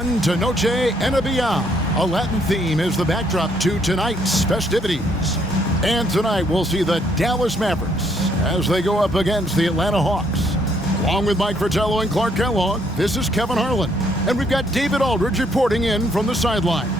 To Noche Enabia. A Latin theme is the backdrop to tonight's festivities. And tonight we'll see the Dallas Mavericks as they go up against the Atlanta Hawks. Along with Mike Fratello and Clark Kellogg, this is Kevin Harlan. And we've got David Aldridge reporting in from the sidelines.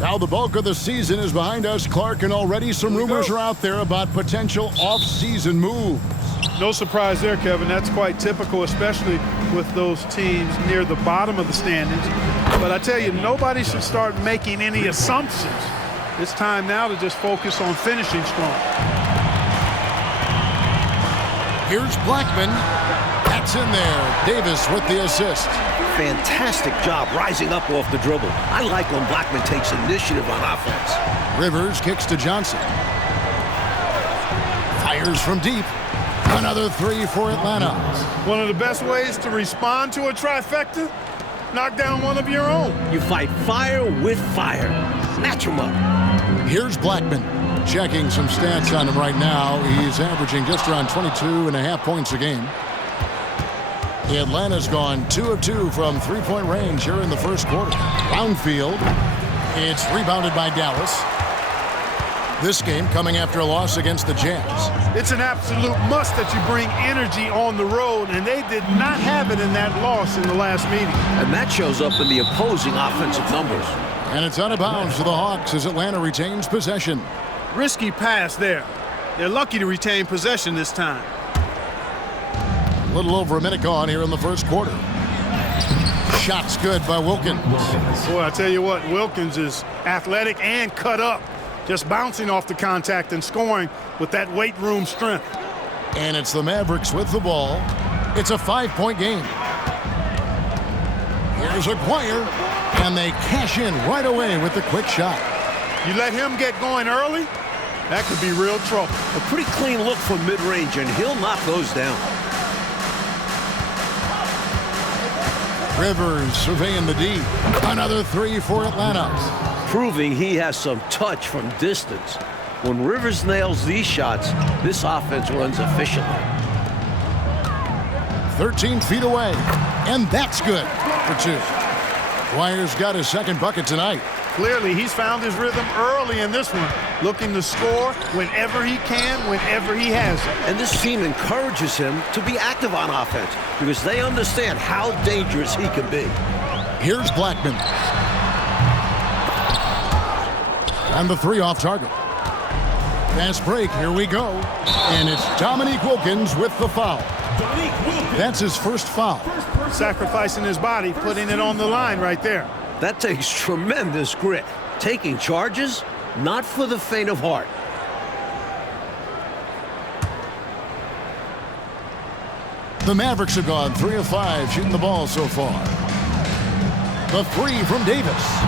Now the bulk of the season is behind us, Clark, and already some rumors are out there about potential off-season moves. No surprise there, Kevin. That's quite typical, especially with those teams near the bottom of the standings. But I tell you, nobody should start making any assumptions. It's time now to just focus on finishing strong. Here's Blackman. That's in there. Davis with the assist. Fantastic job rising up off the dribble. I like when Blackman takes initiative on offense. Rivers kicks to Johnson. Fires from deep. Another three for Atlanta. One of the best ways to respond to a trifecta, knock down one of your own. You fight fire with fire. Match him up. Here's Blackman. Checking some stats on him right now. He's averaging just around 22.5 points a game. Atlanta's gone 2 of 2 from three-point range here in the first quarter. Downfield. It's rebounded by Dallas. This game coming after a loss against the Jazz. It's an absolute must that you bring energy on the road, and they did not have it in that loss in the last meeting. And that shows up in the opposing offensive numbers. And it's out of bounds to the Hawks as Atlanta retains possession. Risky pass there. They're lucky to retain possession this time. A little over a minute gone here in the first quarter. Shots good by Wilkins. Boy, I tell you what, Wilkins is athletic and cut up. Just bouncing off the contact and scoring with that weight room strength. And it's the Mavericks with the ball. It's a 5-point game. Here's Aguirre, and they cash in right away with the quick shot. You let him get going early, that could be real trouble. A pretty clean look from mid-range, and he'll knock those down. Rivers surveying the D. Another three for Atlanta. Proving he has some touch from distance. When Rivers nails these shots, this offense runs efficiently. 13 feet away, and that's good for two. Aguirre's got his second bucket tonight. Clearly, he's found his rhythm early in this one, looking to score whenever he can, whenever he has it. And this team encourages him to be active on offense because they understand how dangerous he can be. Here's Blackman. And the three off target. Fast break, here we go. And it's Dominique Wilkins with the foul. That's his first foul. Sacrificing his body, putting it on the line right there. That takes tremendous grit. Taking charges, not for the faint of heart. The Mavericks have gone 3 of 5 shooting the ball so far. The three from Davis.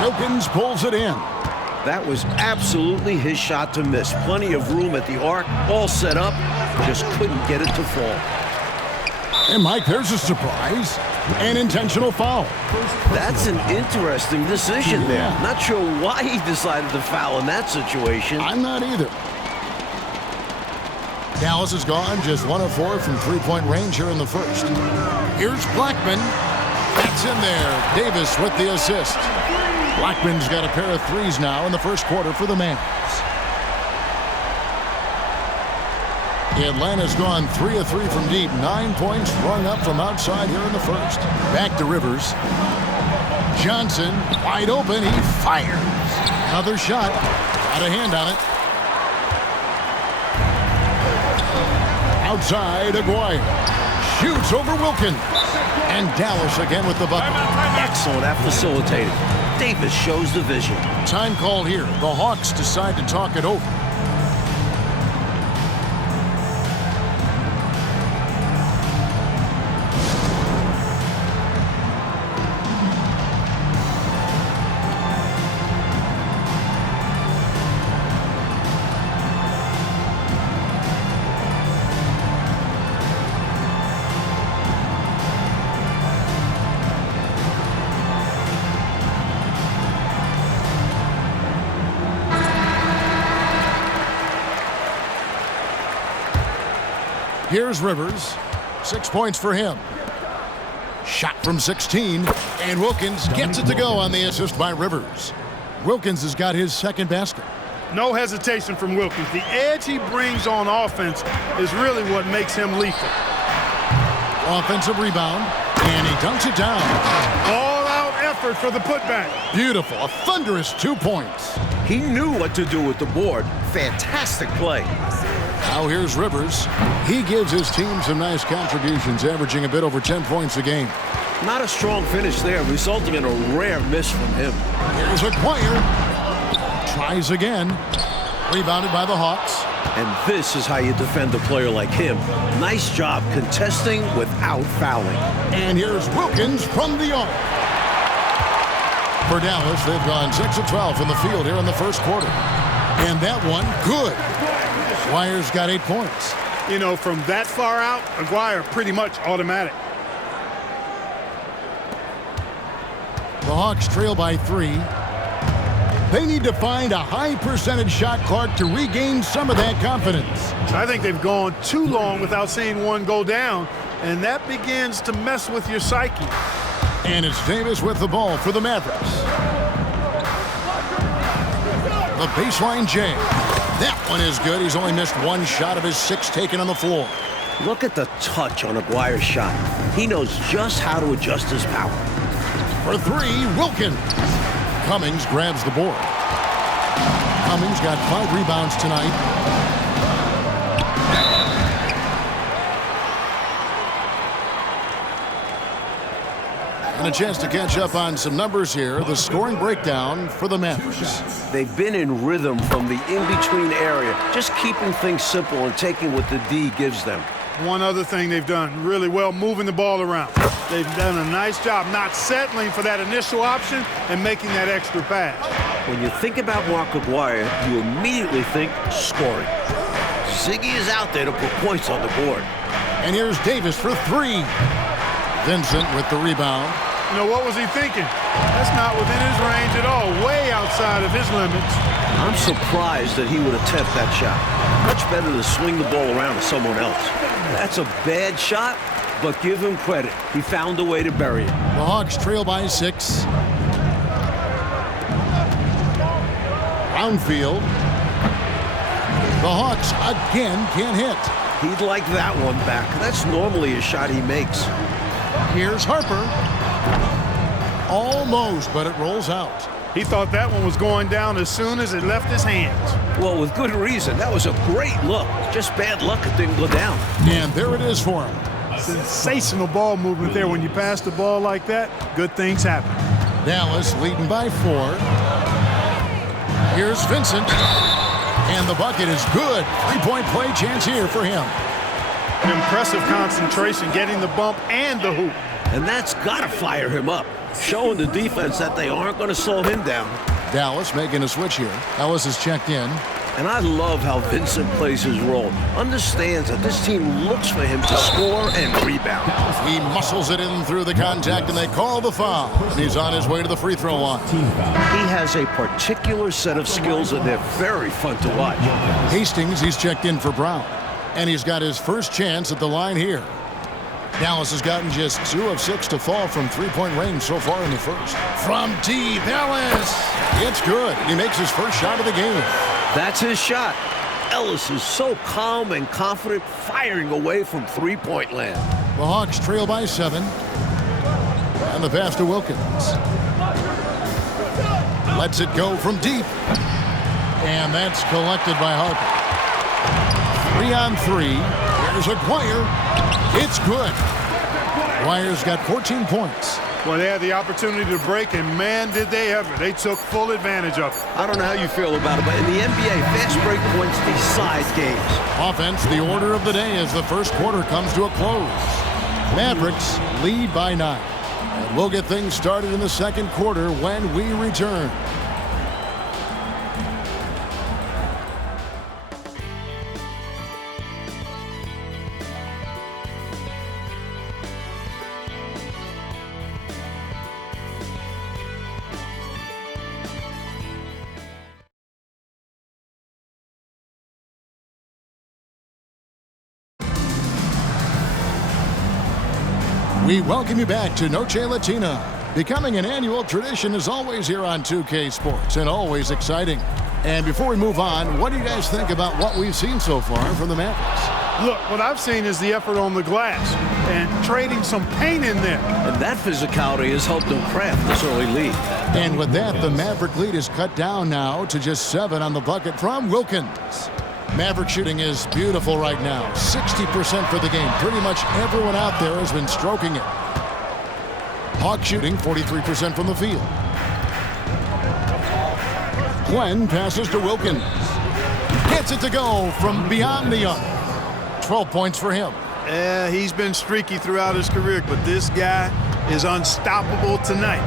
Wilkins pulls it in. That was absolutely his shot to miss. Plenty of room at the arc, all set up, just couldn't get it to fall. And Mike, there's a surprise. An intentional foul. That's an interesting decision there. Not sure why he decided to foul in that situation. I'm not either. Dallas has gone just 1 of 4 from three-point range here in the first. Here's Blackman. That's in there. Davis with the assist. Blackman's got a pair of threes now in the first quarter for the Mavs. Atlanta's gone 3 of 3 from deep. 9 points rung up from outside here in the first. Back to Rivers. Johnson wide open. He fires. Another shot. Got a hand on it. Outside, Aguirre. Shoots over Wilkins. And Dallas again with the bucket. Excellent at facilitating. Davis shows the vision. Time called here. The Hawks decide to talk it over. Here's Rivers. 6 points for him. Shot from 16, and Wilkins gets it to go on the assist by Rivers. Wilkins has got his second basket. No hesitation from Wilkins. The edge he brings on offense is really what makes him lethal. Offensive rebound, and he dunks it down. All-out effort for the putback. Beautiful, a thunderous 2 points. He knew what to do with the board. Fantastic play. Now here's Rivers. He gives his team some nice contributions, averaging a bit over 10 points a game. Not a strong finish there, resulting in a rare miss from him. Here's Aguirre. Tries again. Rebounded by the Hawks. And this is how you defend a player like him. Nice job contesting without fouling. And here's Wilkins from the arc. For Dallas, they've gone 6 of 12 from the field here in the first quarter. And that one, good. Aguirre's got 8 points. You know, from that far out, Aguirre pretty much automatic. The Hawks trail by 3. They need to find a high percentage shot, Clark, to regain some of that confidence. I think they've gone too long without seeing one go down, and that begins to mess with your psyche. And it's Davis with the ball for the Mavericks. The baseline jam. That one is good. He's only missed 1 shot of his 6 taken on the floor. Look at the touch on Aguirre's shot. He knows just how to adjust his power. For 3, Wilkins. Cummings grabs the board. Cummings got 5 rebounds tonight. And a chance to catch up on some numbers here. The scoring breakdown for the Mavericks. They've been in rhythm from the in-between area, just keeping things simple and taking what the D gives them. One other thing they've done really well, moving the ball around. They've done a nice job not settling for that initial option and making that extra pass. When you think about Mark Aguirre, you immediately think scoring. Ziggy is out there to put points on the board. And here's Davis for 3. Vincent with the rebound. You know, what was he thinking? That's not within his range at all, way outside of his limits. I'm surprised that he would attempt that shot. Much better to swing the ball around to someone else. That's a bad shot, but give him credit. He found a way to bury it. The Hawks trail by 6. Brownfield. The Hawks again can't hit. He'd like that one back. That's normally a shot he makes. Here's Harper. Almost, but it rolls out. He thought that one was going down as soon as it left his hands. Well, with good reason. That was a great look. Just bad luck it didn't go down. And there it is for him. Sensational ball movement there. When you pass the ball like that, good things happen. Dallas leading by 4. Here's Vincent. And the bucket is good. 3-point play chance here for him. Impressive concentration, getting the bump and the hoop. And that's got to fire him up, showing the defense that they aren't going to slow him down. Dallas making a switch here. Ellis is checked in. And I love how Vincent plays his role. Understands that this team looks for him to score and rebound. He muscles it in through the contact, and they call the foul. He's on his way to the free throw line. He has a particular set of skills, and they're very fun to watch. Hastings, he's checked in for Brown. And he's got his first chance at the line here. Dallas has gotten just 2 of 6 to fall from 3-point range so far in the first. From deep, Ellis. It's good. He makes his first shot of the game. That's his shot. Ellis is so calm and confident, firing away from 3-point land. The Hawks trail by 7. And the pass to Wilkins. Lets it go from deep. And that's collected by Harper. 3 on 3. Here's Aguirre. It's good. Aguirre's got 14 points. Well, they had the opportunity to break, and man, did they ever. They took full advantage of it. I don't know how you feel about it, but in the NBA, fast break points decide games. Offense, the order of the day as the first quarter comes to a close. Mavericks lead by 9. And we'll get things started in the second quarter when we return. We welcome you back to Noche Latina. Becoming an annual tradition is always here on 2K Sports and always exciting. And before we move on, what do you guys think about what we've seen so far from the Mavericks? Look, what I've seen is the effort on the glass and trading some paint in there. And that physicality has helped them craft this early lead. And with that, the Maverick lead is cut down now to just 7 on the bucket from Wilkins. Maverick shooting is beautiful right now. 60% for the game. Pretty much everyone out there has been stroking it. Hawk shooting 43% from the field. Glenn passes to Wilkins. Gets it to go from beyond the arc. 12 points for him. Yeah, he's been streaky throughout his career, but this guy is unstoppable tonight,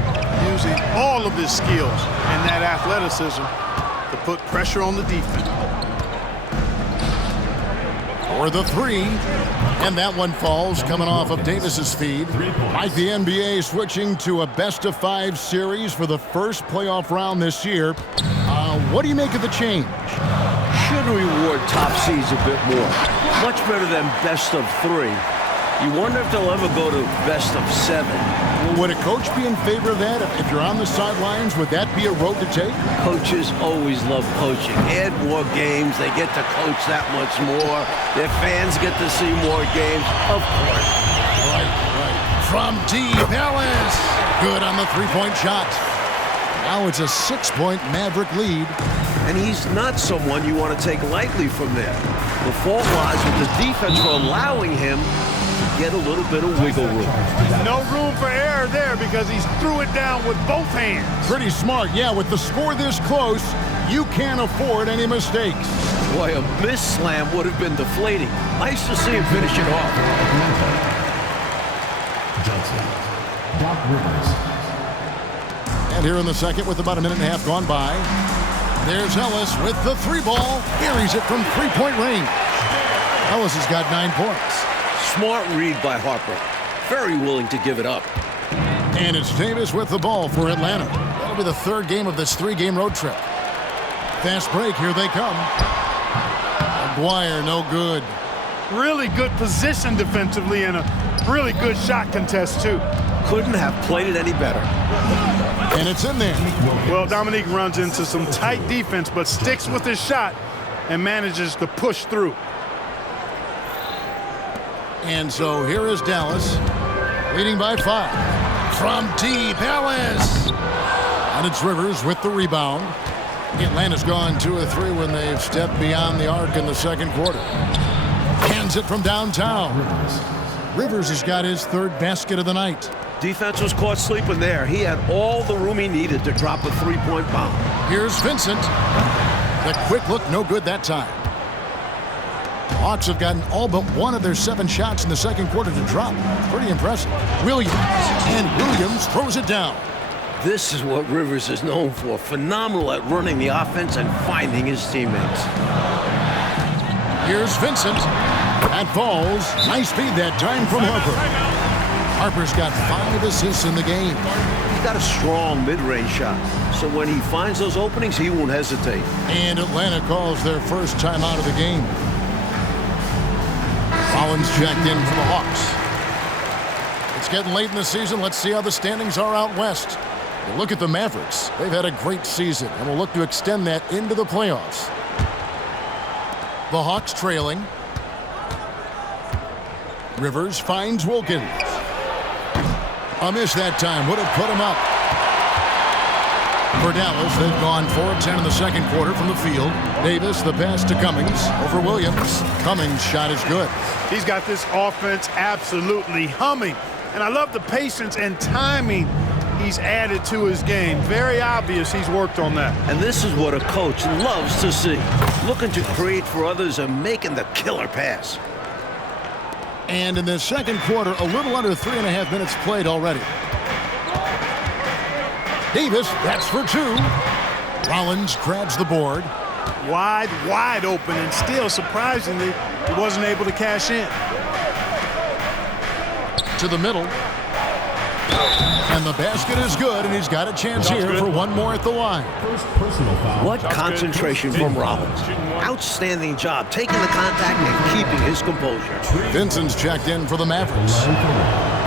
using all of his skills and that athleticism to put pressure on the defense. For the 3, and that one falls coming off of Davis's feed. Like the NBA switching to a best-of-5 series for the first playoff round this year. What do you make of the change? Should reward top seeds a bit more. Much better than best of 3. You wonder if they'll ever go to best of 7. Would a coach be in favor of that? If you're on the sidelines, would that be a road to take? Coaches always love coaching. Add more games, they get to coach that much more. Their fans get to see more games, of course. Right. From deep, Ellis. Good on the three-point shot. Now it's a 6-point Maverick lead. And he's not someone you want to take lightly from there. The fault lies with the defense for allowing him to get a little bit of wiggle room. No room for error there because he threw it down with both hands. Pretty smart, yeah. With the score this close, you can't afford any mistakes. Boy, a miss slam would have been deflating. Nice to see him finish it off. Johnson, Doc Rivers. And here in the second, with about a minute and a half gone by, there's Ellis with the 3-ball. Carries it from 3-point range. Ellis has got 9 points. Smart read by Harper. Very willing to give it up. And it's Davis with the ball for Atlanta. That'll be the 3rd game of this 3-game road trip. Fast break, here they come. Aguirre, no good. Really good position defensively and a really good shot contest, too. Couldn't have played it any better. And it's in there. Well, Dominique runs into some tight defense, but sticks with his shot and manages to push through. And so here is Dallas, leading by 5. From deep, Ellis. And it's Rivers with the rebound. Atlanta's gone 2 of 3 when they've stepped beyond the arc in the second quarter. Hands it from downtown. Rivers has got his 3rd basket of the night. Defense was caught sleeping there. He had all the room he needed to drop a 3-point bomb. Here's Vincent. The quick look, no good that time. Hawks have gotten all but 1 of their 7 shots in the second quarter to drop. Pretty impressive. Williams. And Williams throws it down. This is what Rivers is known for. Phenomenal at running the offense and finding his teammates. Here's Vincent. That falls. Nice feed that time from Harper. Harper's got 5 assists in the game. He's got a strong mid-range shot. So when he finds those openings, he won't hesitate. And Atlanta calls their first timeout of the game. Collins checked in for the Hawks. It's getting late in the season. Let's see how the standings are out west. You look at the Mavericks. They've had a great season and will look to extend that into the playoffs. The Hawks trailing. Rivers finds Wilkins. A miss that time. Would have put him up. For Dallas, they've gone 4 of 10 in the second quarter from the field. Davis, the pass to Cummings over Williams. Cummings' shot is good. He's got this offense absolutely humming. And I love the patience and timing he's added to his game. Very obvious he's worked on that. And this is what a coach loves to see. Looking to create for others and making the killer pass. And in the second quarter, a little under 3.5 minutes played already. Davis, that's for 2. Rollins grabs the board. Wide open, and still, surprisingly, he wasn't able to cash in. To the middle. And the basket is good, and he's got a chance here for 1 more at the line. First personal foul. What concentration from Rollins. Outstanding job taking the contact and keeping his composure. Vincent's checked in for the Mavericks.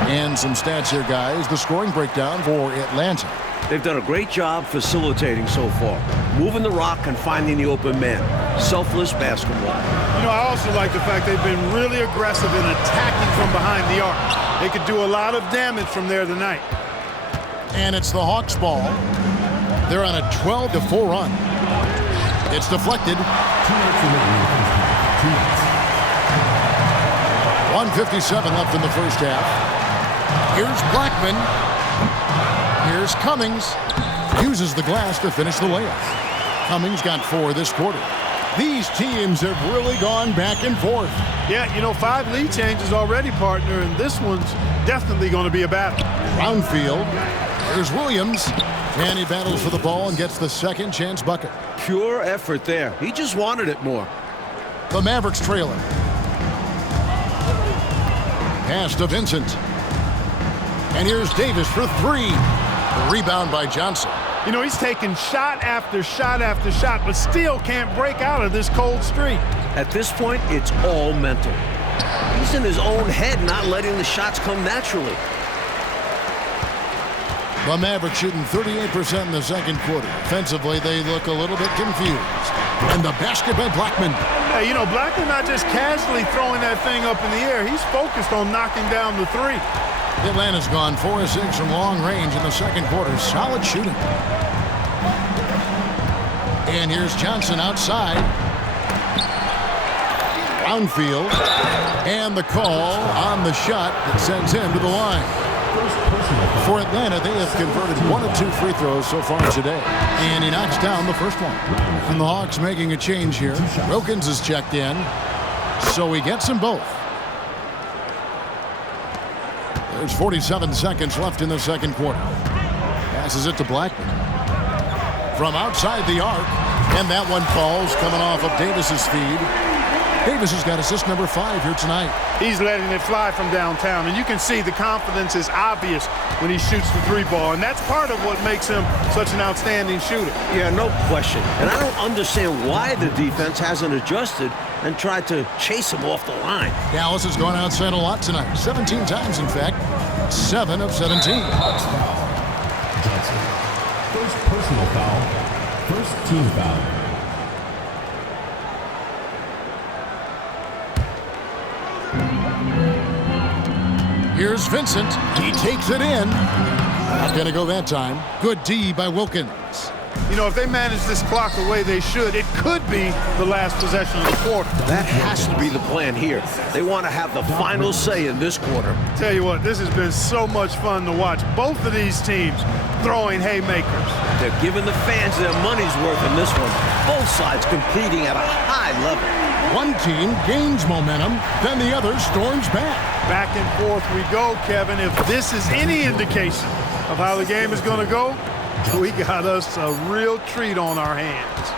And some stats here, guys. The scoring breakdown for Atlanta. They've done a great job facilitating so far, moving the rock and finding the open man. Selfless basketball. You know, I also like the fact they've been really aggressive in attacking from behind the arc. They could do a lot of damage from there tonight. And it's the Hawks ball. They're on a 12-4 run. It's deflected. 1:57 left in the first half. Here's Blackman. Here's Cummings. Uses the glass to finish the layup. Cummings got 4 this quarter. These teams have really gone back and forth. Yeah, you know, 5 lead changes already, partner, and this one's definitely going to be a battle. Brownfield. Here's Williams. And he battles for the ball and gets the second chance bucket. Pure effort there. He just wanted it more. The Mavericks trailing. Pass to Vincent. And here's Davis for 3. The rebound by Johnson. You know, he's taking shot after shot after shot, but still can't break out of this cold streak. At this point, it's all mental. He's in his own head, not letting the shots come naturally. The Mavericks shooting 38% in the second quarter. Offensively, they look a little bit confused. And the basket by Blackman. Hey, you know, Blackman not just casually throwing that thing up in the air. He's focused on knocking down the 3. Atlanta's gone 4 of 6 from long range in the second quarter. Solid shooting. And here's Johnson outside. Brownfield. And the call on the shot that sends him to the line. For Atlanta, they have converted 1 of 2 free throws so far today. And he knocks down the first one. And the Hawks making a change here. Wilkins is checked in. So he gets them both. There's 47 seconds left in the second quarter. Passes it to Blackman. From outside the arc. And that one falls coming off of Davis's feed. Davis has got assist number 5 here tonight. He's letting it fly from downtown, and you can see the confidence is obvious when he shoots the 3 ball, and that's part of what makes him such an outstanding shooter. Yeah, no question. And I don't understand why the defense hasn't adjusted and tried to chase him off the line. Dallas has gone outside a lot tonight. 17 times, in fact. 7 of 17. Johnson. First personal foul. First team foul. Here's Vincent. He takes it in. Not going to go that time. Good D by Wilkins. You know, if they manage this clock the way they should, it could be the last possession of the quarter. That has to be the plan here. They want to have the final say in this quarter. Tell you what, this has been so much fun to watch. Both of these teams throwing haymakers. They're giving the fans their money's worth in this one. Both sides competing at a high level. One team gains momentum, then the other storms back. Back and forth we go, Kevin. If this is any indication of how the game is going to go, we got us a real treat on our hands.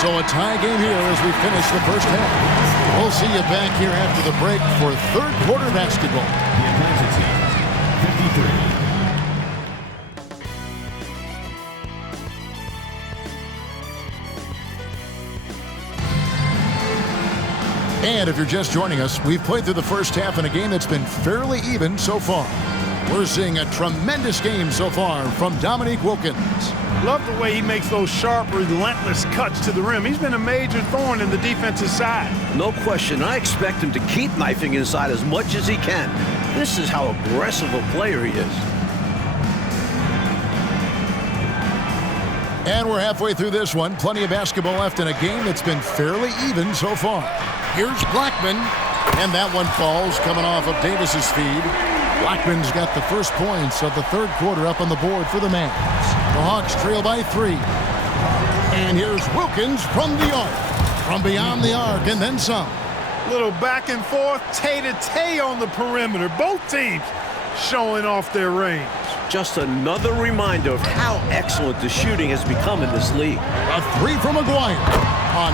So a tie game here as we finish the first half. We'll see you back here after the break for third quarter basketball. The Atlanta team, 53. And if you're just joining us, we've played through the first half in a game that's been fairly even so far. We're seeing a tremendous game so far from Dominique Wilkins. Love the way he makes those sharp, relentless cuts to the rim. He's been a major thorn in the defensive side. No question. I expect him to keep knifing inside as much as he can. This is how aggressive a player he is. And we're halfway through this one. Plenty of basketball left in a game that's been fairly even so far. Here's Blackman. And that one falls coming off of Davis's feed. Blackman's got the first points of the third quarter up on the board for the Mavs. The Hawks trail by 3. And here's Wilkins from the arc. From beyond the arc and then some. Little back and forth, tay-to-tay on the perimeter. Both teams showing off their range. Just another reminder of how excellent the shooting has become in this league. A 3 from Aguirre.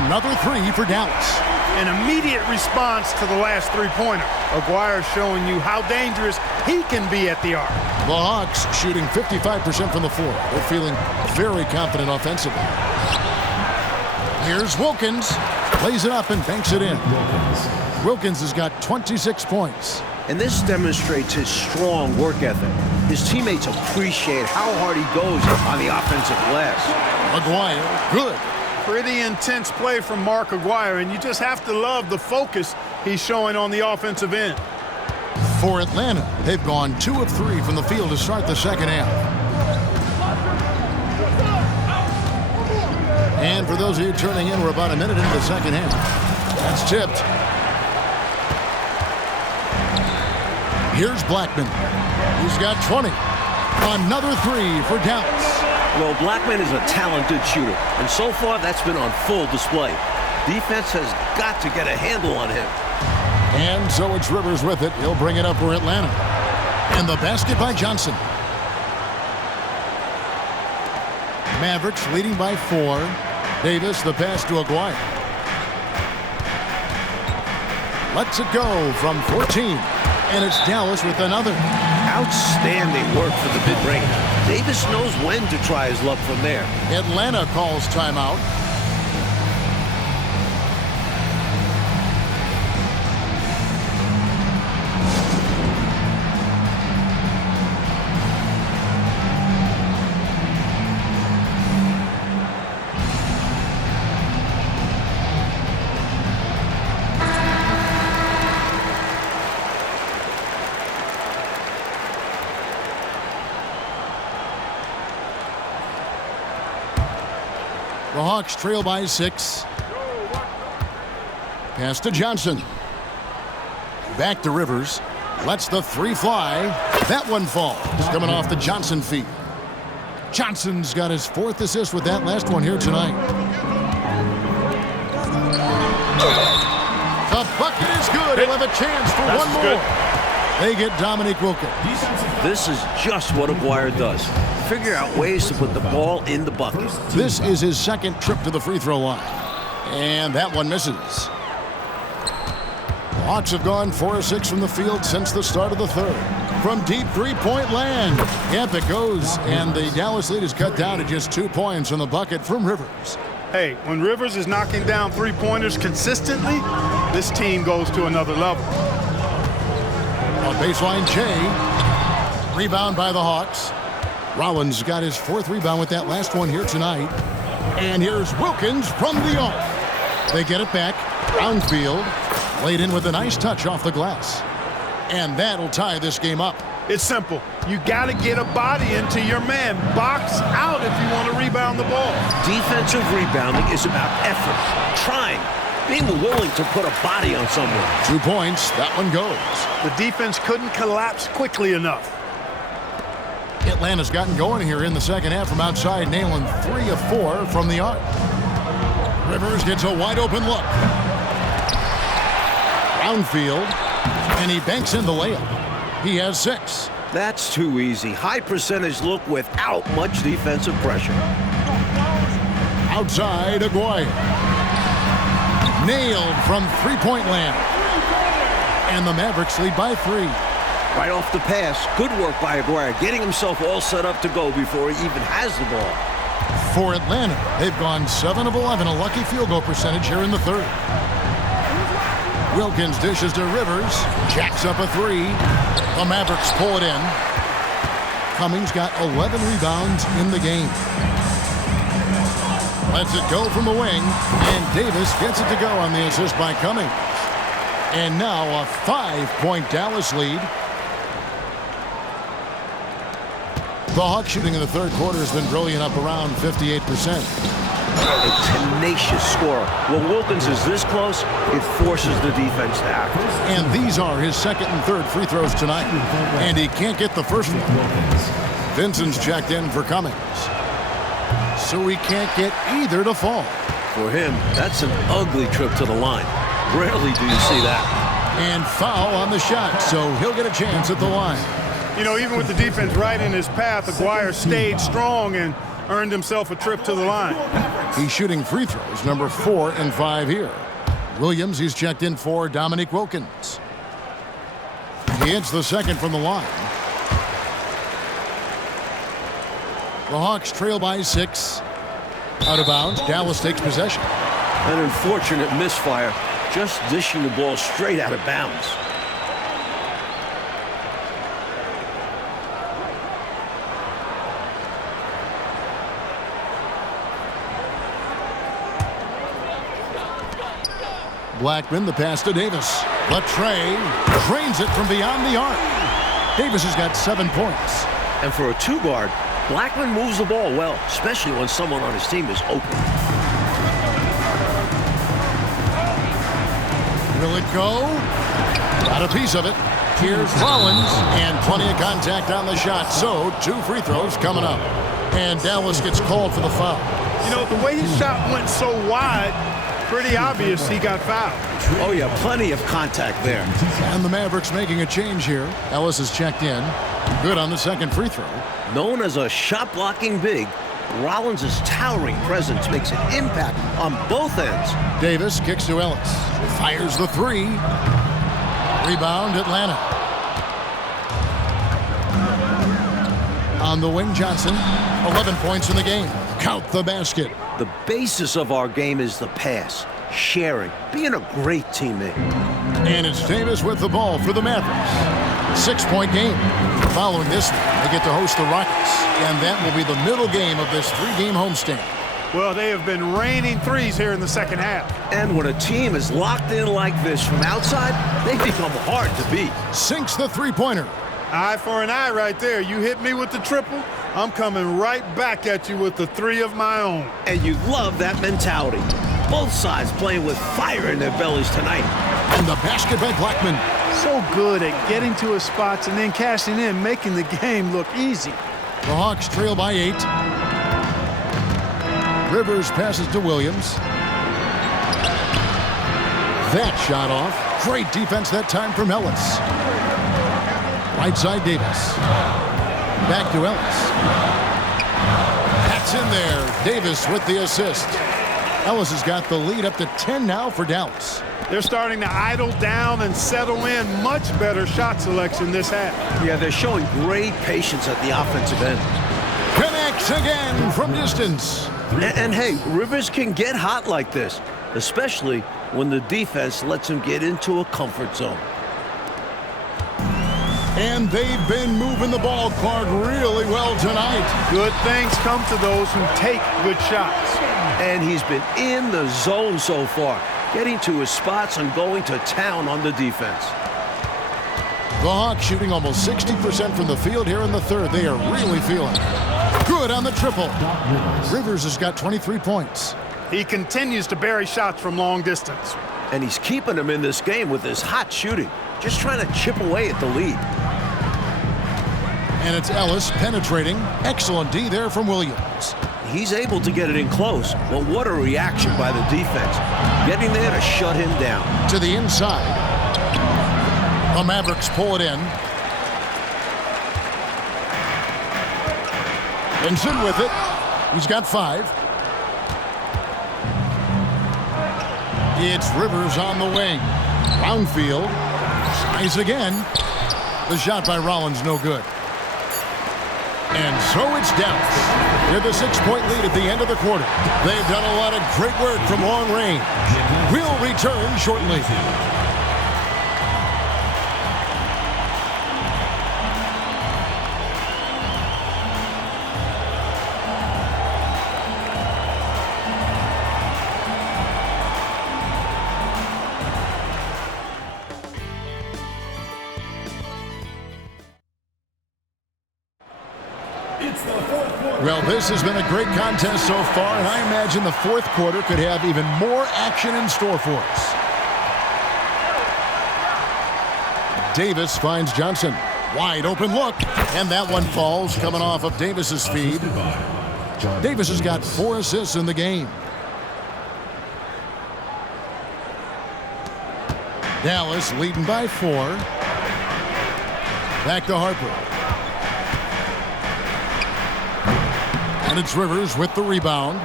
Another 3 for Dallas. An immediate response to the last 3-pointer. Aguirre showing you how dangerous he can be at the arc. The Hawks shooting 55% from the floor. They're feeling very confident offensively. Here's Wilkins. Plays it up and banks it in. Wilkins has got 26 points. And this demonstrates his strong work ethic. His teammates appreciate how hard he goes on the offensive glass. Aguirre, good. Pretty intense play from Mark Aguirre, and you just have to love the focus he's showing on the offensive end. For Atlanta, they've gone 2 of 3 from the field to start the second half. And for those of you turning in, we're about a minute into the second half. That's tipped. Here's Blackman. He's got 20. Another 3 for Dallas. Well, Blackman is a talented shooter, and so far that's been on full display. Defense has got to get a handle on him. And so it's Rivers with it. He'll bring it up for Atlanta. And the basket by Johnson. Mavericks leading by 4. Davis, the pass to Aguirre. Lets it go from 14. And it's Dallas with another. Outstanding work for the mid-range. Davis knows when to try his luck from there. Atlanta calls timeout. The Hawks trail by 6. Pass to Johnson. Back to Rivers. Lets the 3 fly. That one falls. Coming off the Johnson feed. Johnson's got his 4th assist with that last one here tonight. The bucket is good. He'll have a chance for one more. They get Dominique Wilkins. This is just what Aguirre does. Figure out ways to put the ball in the bucket. This is his 2nd trip to the free throw line. And that one misses. The Hawks have gone 4 of 6 from the field since the start of the 3rd. From deep three-point land. Yep, it goes. And the Dallas lead is cut down to just 2 points on the bucket from Rivers. Hey, when Rivers is knocking down three-pointers consistently, this team goes to another level. On baseline, Jay. Rebound by the Hawks. Rollins got his 4th rebound with that last one here tonight. And here's Wilkins from the arc. They get it back. Brownfield laid in with a nice touch off the glass. And that'll tie this game up. It's simple. You got to get a body into your man. Box out if you want to rebound the ball. Defensive rebounding is about effort, trying, being willing to put a body on someone. 2 points. That one goes. The defense couldn't collapse quickly enough. Atlanta's gotten going here in the second half from outside, nailing 3 of 4 from the arc. Rivers gets a wide open look. Brownfield, and he banks in the layup. He has 6. That's too easy. High percentage look without much defensive pressure. Outside, Aguirre. Nailed from three-point land. And the Mavericks lead by 3. Right off the pass. Good work by Aguirre, getting himself all set up to go before he even has the ball. For Atlanta, they've gone 7 of 11, a lucky field goal percentage here in the 3rd. Wilkins dishes to Rivers, jacks up a 3. The Mavericks pull it in. Cummings got 11 rebounds in the game. Lets it go from the wing, and Davis gets it to go on the assist by Cummings. And now a 5-point Dallas lead. The Hawks shooting in the 3rd quarter has been brilliant, up around 58%. A tenacious scorer. When Wilkins is this close, it forces the defense to act. And these are his 2nd and 3rd free throws tonight. And he can't get the first one. Vincent's checked in for Cummings. So he can't get either to fall. For him, that's an ugly trip to the line. Rarely do you see that. And foul on the shot, so he'll get a chance at the line. You know, even with the defense right in his path, Aguirre stayed strong and earned himself a trip to the line. He's shooting free throws, number 4 and 5 here. Williams, he's checked in for Dominique Wilkins. He hits the 2nd from the line. The Hawks trail by 6. Out of bounds, Dallas takes possession. An unfortunate misfire, just dishing the ball straight out of bounds. Blackman, the pass to Davis. Latre drains it from beyond the arc. Davis has got 7 points. And for a 2-guard, Blackman moves the ball well, especially when someone on his team is open. Will it go? Got a piece of it. Here's Rollins, and plenty of contact on the shot. So 2 free throws coming up. And Dallas gets called for the foul. You know, the way his shot went so wide, pretty obvious he got fouled. Oh, yeah, plenty of contact there. And the Mavericks making a change here. Ellis is checked in. Good on the second free throw. Known as a shot-blocking big, Rollins' towering presence makes an impact on both ends. Davis kicks to Ellis. Fires the 3. Rebound, Atlanta. On the wing, Johnson. 11 points in the game. Count the basket. The basis of our game is the pass, sharing, being a great teammate. And it's Davis with the ball for the Mavericks. 6-point game. Following this one, they get to host the Rockets. And that will be the middle game of this 3-game homestand. Well, they have been raining threes here in the second half. And when a team is locked in like this from outside, they become hard to beat. Sinks the 3-pointer. Eye for an eye right there. You hit me with the triple, I'm coming right back at you with the 3 of my own. And you love that mentality. Both sides playing with fire in their bellies tonight. And the basket by Blackman. So good at getting to his spots and then cashing in, making the game look easy. The Hawks trail by 8. Rivers passes to Williams. That shot off. Great defense that time from Ellis. Right side, Davis. Back to Ellis. That's in there. Davis with the assist. Ellis has got the lead up to 10 now for Dallas. They're starting to idle down and settle in. Much better shot selection this half. Yeah, they're showing great patience at the offensive end. Connects again from distance. And hey, Rivers can get hot like this, especially when the defense lets him get into a comfort zone. And they've been moving the ball, Clark, really well tonight. Good things come to those who take good shots. And he's been in the zone so far, getting to his spots and going to town on the defense. The Hawks shooting almost 60% from the field here in the third. They are really feeling it. Good on the triple. Rivers has got 23 points. He continues to bury shots from long distance. And he's keeping them in this game with his hot shooting, just trying to chip away at the lead. And it's Ellis penetrating. Excellent D there from Williams. He's able to get it in close, but what a reaction by the defense. Getting there to shut him down. To the inside. The Mavericks pull it in. Vincent with it. He's got 5. It's Rivers on the wing. Brownfield. Tries again. The shot by Rollins no good. And so it's Dallas with a 6-point lead at the end of the quarter. They've done a lot of great work from long range. We'll return shortly. Well, this has been a great contest so far, and I imagine the fourth quarter could have even more action in store for us. Davis finds Johnson. Wide open look, and that one falls coming off of Davis's feed. Davis has got 4 assists in the game. Dallas leading by 4. Back to Harper. And it's Rivers with the rebound.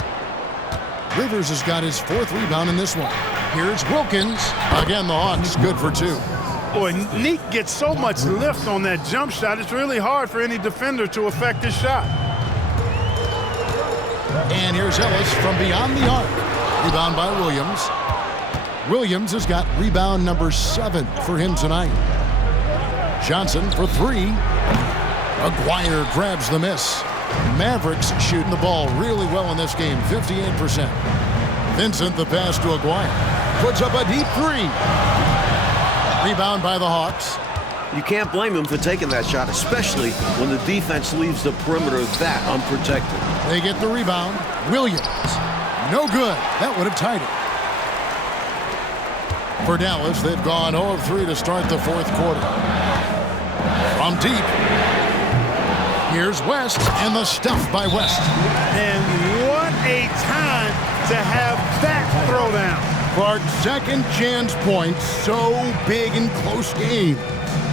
Rivers has got his 4th rebound in this one. Here's Wilkins. Again, the Hawks good for 2. Boy, Neek gets so much lift on that jump shot, it's really hard for any defender to affect his shot. And here's Ellis from beyond the arc. Rebound by Williams. Williams has got rebound number 7 for him tonight. Johnson for 3. Aguirre grabs the miss. Mavericks shooting the ball really well in this game, 58%. Vincent the pass to Aguirre. puts up a deep three. Rebound by the Hawks. You can't blame him for taking that shot, especially when the defense leaves the perimeter that unprotected. They get the rebound. Williams. No good. That would have tied it. For Dallas, they've gone 0 of 3 to start the fourth quarter. From deep. Here's West, and the stuff by West. And what a time to have that throwdown. Clark's second chance points, so big in close games.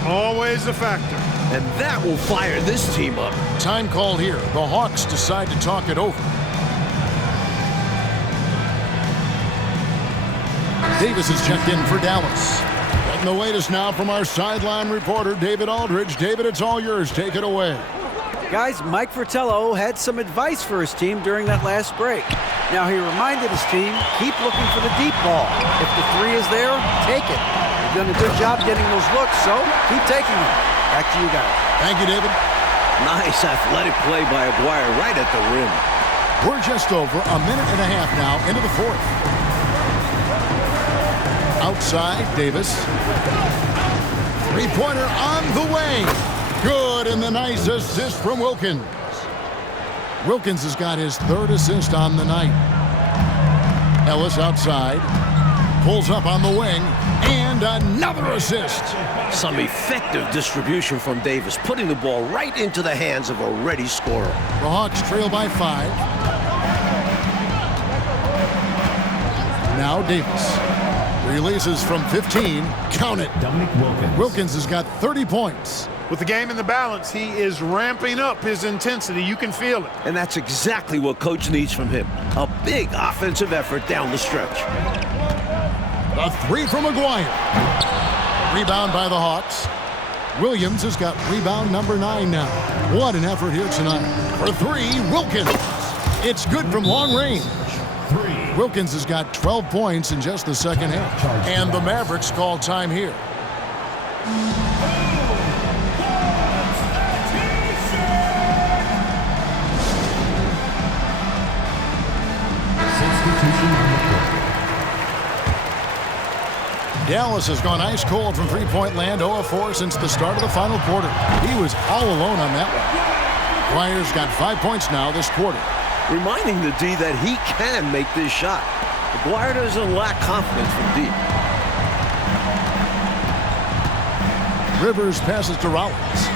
Always a factor. And that will fire this team up. Time called here. The Hawks decide to talk it over. Davis is checked in for Dallas. Getting the latest now from our sideline reporter, David Aldridge. David, it's all yours. Take it away. Guys, Mike Fratello had some advice for his team during that last break. Now, he reminded his team, keep looking for the deep ball. If the three is there, take it. You've done a good job getting those looks, so keep taking them. Back to you guys. Thank you, David. Nice athletic play by Aguirre right at the rim. We're just over a minute and a half now into the fourth. Outside, Davis. Three-pointer on the way. Good, and the nice assist from Wilkins. Wilkins has got his third assist on the night. Ellis outside. Pulls up on the wing. And another assist. Some effective distribution from Davis, putting the ball right into the hands of a ready scorer. The Hawks trail by 5. Now Davis. Releases from 15. Count it. Wilkins has got 30 points. With the game in the balance, he is ramping up his intensity. You can feel it. And that's exactly what Coach needs from him. A big offensive effort down the stretch. A three from Aguirre. Rebound by the Hawks. Williams has got rebound number 9 now. What an effort here tonight. For 3, Wilkins. It's good from long range. Wilkins has got 12 points in just the second half. And the Mavericks call time here. Dallas has gone ice cold from three-point land, 0 of 4 since the start of the final quarter. He was all alone on that one. Aguirre's got 5 points now this quarter. Reminding the D that he can make this shot. Aguirre doesn't lack confidence from deep. Rivers passes to Rollins.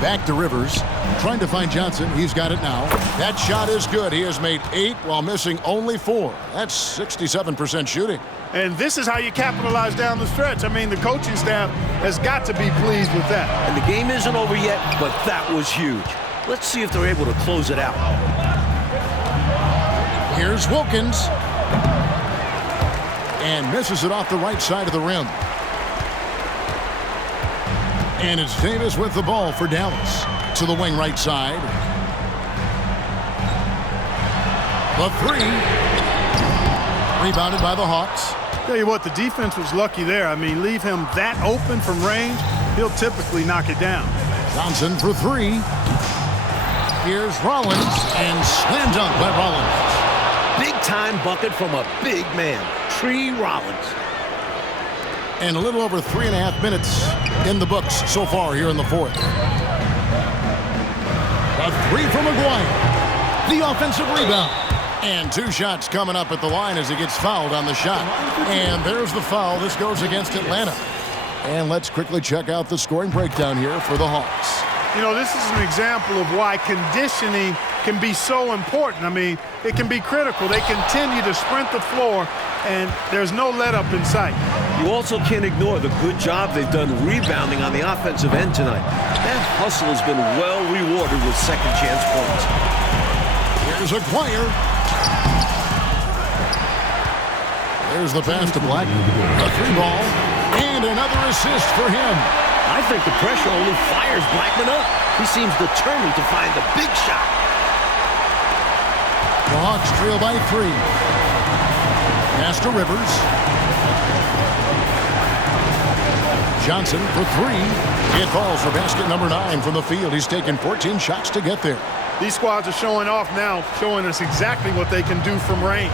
Back to Rivers. Trying to find Johnson. He's got it now. That shot is good. He has made 8 while missing only 4. That's 67% shooting. And this is how you capitalize down the stretch. I mean, the coaching staff has got to be pleased with that. And the game isn't over yet, but that was huge. Let's see if they're able to close it out. Here's Wilkins. And misses it off the right side of the rim. And it's Davis with the ball for Dallas. To the wing right side. The 3. Rebounded by the Hawks. Tell you what, the defense was lucky there. I mean, leave him that open from range, he'll typically knock it down. Johnson for 3. Here's Rollins, and slam dunk by Rollins. Big-time bucket from a big man, Tree Rollins. And a little over 3.5 minutes in the books so far here in the fourth. A 3 from Aguirre. The offensive rebound. And 2 shots coming up at the line as he gets fouled on the shot. And there's the foul. This goes against Atlanta. And let's quickly check out the scoring breakdown here for the Hawks. You know, this is an example of why conditioning can be so important. I mean, it can be critical. They continue to sprint the floor, and there's no let-up in sight. You also can't ignore the good job they've done rebounding on the offensive end tonight. That hustle has been well rewarded with second-chance points. Here's Aguirre. There's the pass to Black. A 3 ball. And another assist for him. I think the pressure only fires Blackman up. He seems determined to find the big shot. The Hawks trail by 3. Pass to Rivers. Johnson for 3. It falls for basket number 9 from the field. He's taken 14 shots to get there. These squads are showing off now, showing us exactly what they can do from range.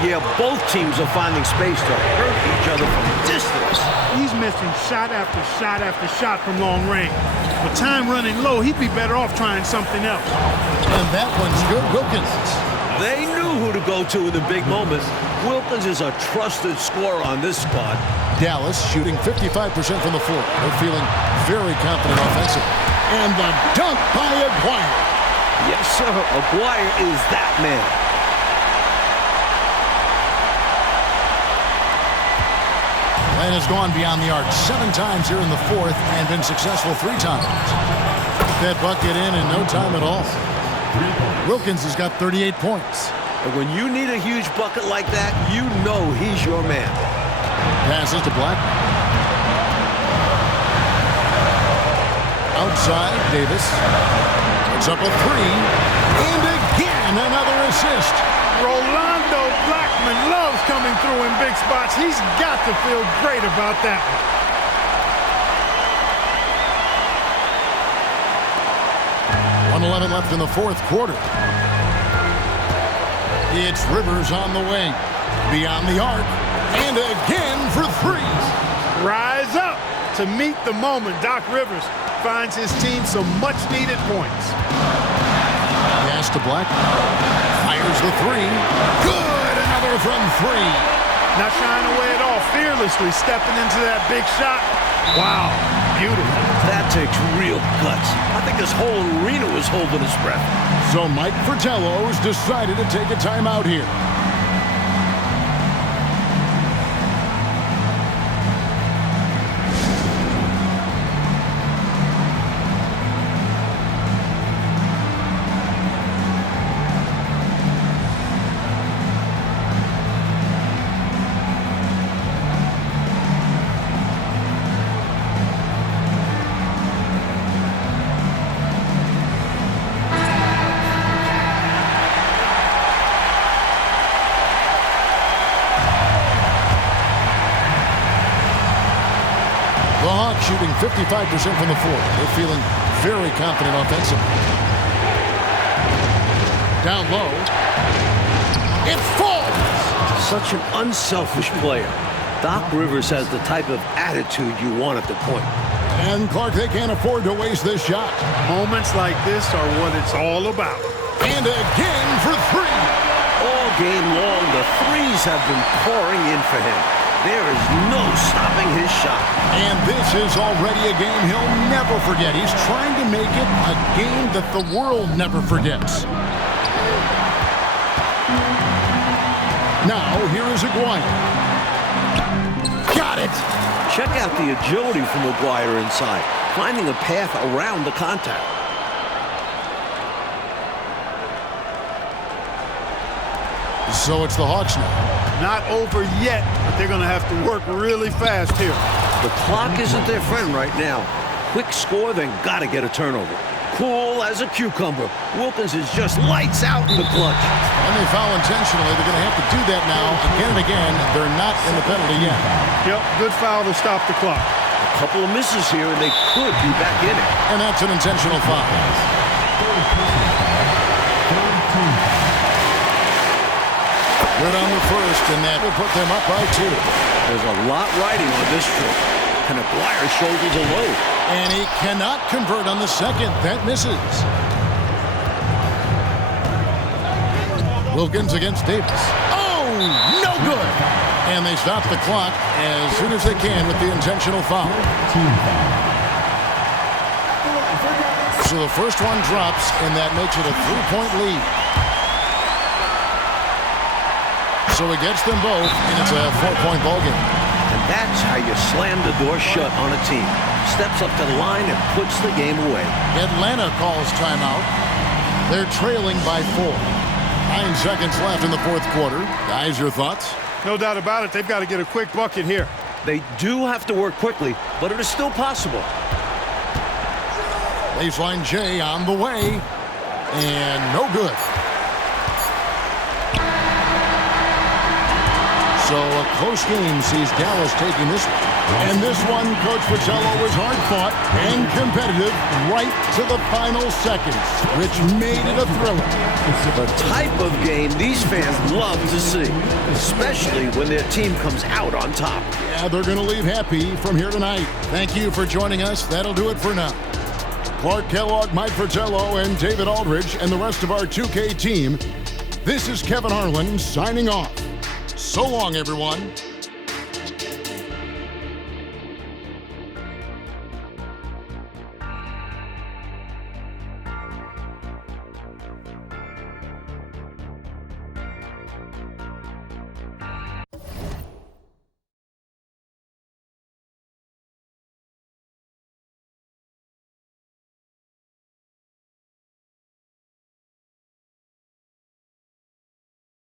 Yeah, both teams are finding space to hurt each other from distance. He's missing shot after shot after shot from long range. With time running low, he'd be better off trying something else. And that one's good. Wilkins. They knew who to go to in the big moments. Wilkins is a trusted scorer on this squad. Dallas shooting 55% from the floor. They're feeling very confident offensively. And the dunk by Aguirre. Yes, sir. Aguirre is that man. And has gone beyond the arc 7 times here in the fourth and been successful 3 times. That bucket in no time at all. Wilkins has got 38 points. And when you need a huge bucket like that, you know he's your man. Passes to Black. Outside, Davis. It's up a 3. And again, another assist. Rolando Blackman loves coming through in big spots. He's got to feel great about that. 1:11 left in the fourth quarter. It's Rivers on the wing. Beyond the arc. And again for 3. Rise up to meet the moment. Doc Rivers finds his team some much-needed points. Pass to Black. Fires the 3. Good! Another from 3. Not shying away at all. Fearlessly stepping into that big shot. Wow. Beautiful. That takes real guts. I think this whole arena was holding its breath. So Mike Fratello's decided to take a timeout here. The Hawks shooting 55% from the floor. They're feeling very confident offensively. Down low. It falls! Such an unselfish player. Doc Rivers has the type of attitude you want at the point. And Clark, they can't afford to waste this shot. Moments like this are what it's all about. And again for 3. All game long, the threes have been pouring in for him. There is no stopping his shot. And this is already a game he'll never forget. He's trying to make it a game that the world never forgets. Now, here is Aguirre. Got it! Check out the agility from Aguirre inside, finding a path around the contact. So it's the Hawks now. Not over yet, but they're going to have to work really fast here. The clock isn't their friend right now. Quick score, then got to get a turnover. Cool as a cucumber. Wilkins is just lights out in the clutch. And they foul intentionally. They're going to have to do that now again and again. They're not in the penalty yet. Yep, good foul to stop the clock. A couple of misses here, and they could be back in it. And that's an intentional foul. Good on the first, and that will put them up by 2. There's a lot riding on this trip, and Aguirre shoulders a load. And he cannot convert on the second. That misses. Wilkins against Davis. Oh, no good. And they stop the clock as soon as they can with the intentional foul. So the first one drops, and that makes it a 3-point lead. So he gets them both, and it's a 4-point ballgame. And that's how you slam the door shut on a team. Steps up to the line and puts the game away. Atlanta calls timeout. They're trailing by 4. 9 seconds left in the fourth quarter. Guys, your thoughts? No doubt about it. They've got to get a quick bucket here. They do have to work quickly, but it is still possible. Baseline J on the way. And no good. So a close game sees Dallas taking this one. And this one, Coach Fratello, was hard-fought and competitive right to the final seconds, which made it a thriller. The type of game these fans love to see, especially when their team comes out on top. Yeah, they're going to leave happy from here tonight. Thank you for joining us. That'll do it for now. Clark Kellogg, Mike Fratello, and David Aldridge, and the rest of our 2K team. This is Kevin Harlan signing off. So long, everyone.